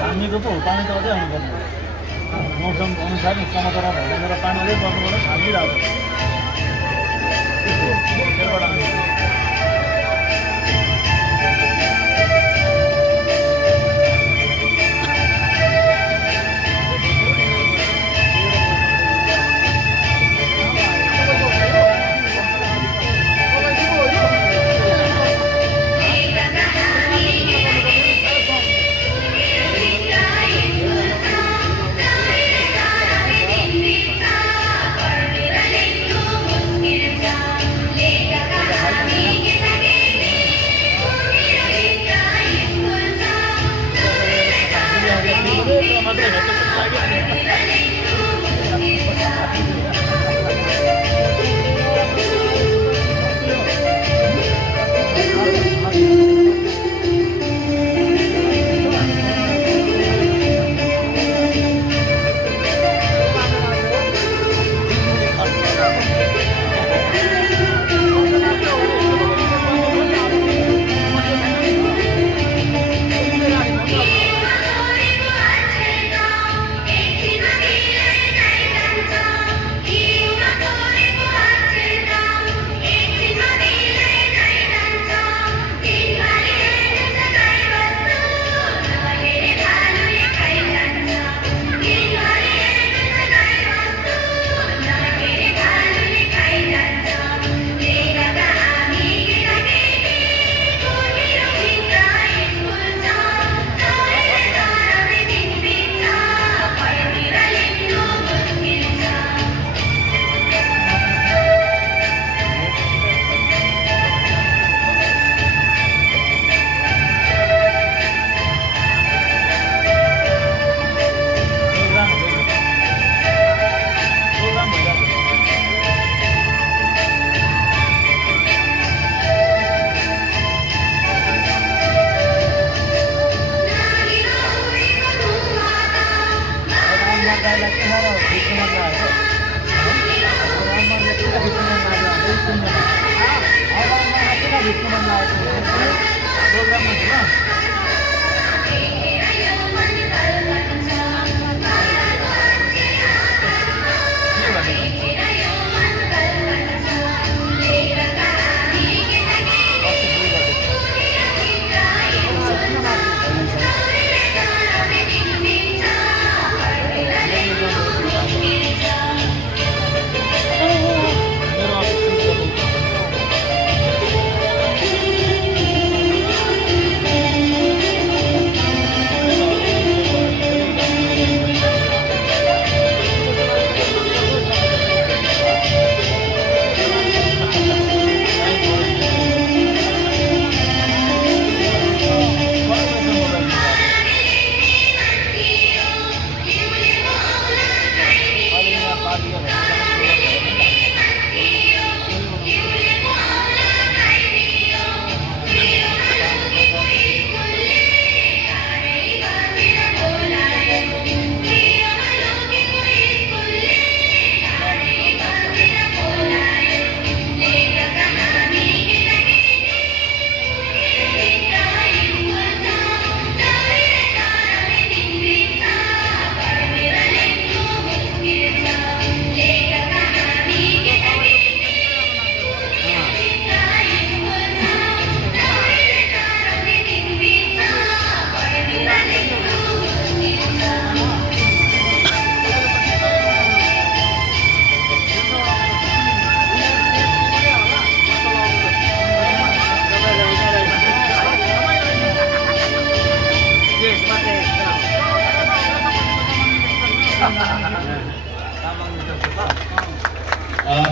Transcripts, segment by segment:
पानीको पो पानी त अझै आउनुपर्ने मौसम अनुसार नि समतरा भएर पानीले गर्नुपर्छ हालिरहेको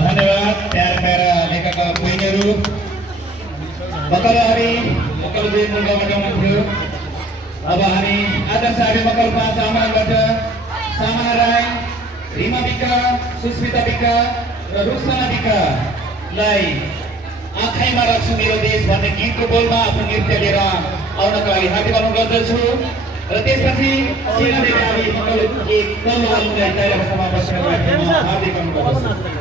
धन्यवाद प्यारा प्यारा लेखकका बहिनीहरू मकल हरि मकल दुई मुर्गा बजाउनुहुन्थ्यो। अब हामी आदर्श आर्य मकल 5 आमाबाट सामना राई, रिमा विक, सुस्मिता विक र रुक्साना विकलाई आँखाइमा राख्छु मेरो देश भन्ने गीतको बोलमा आफ्नो नृत्य लिएर आउनको लागि हार्दिक अनुरोध गर्दछु। र त्यसपछि सिना देवी मकल 1 कलवाललाई दाइराको सभा बसेर हार्दिक अनुरोध गर्दछु।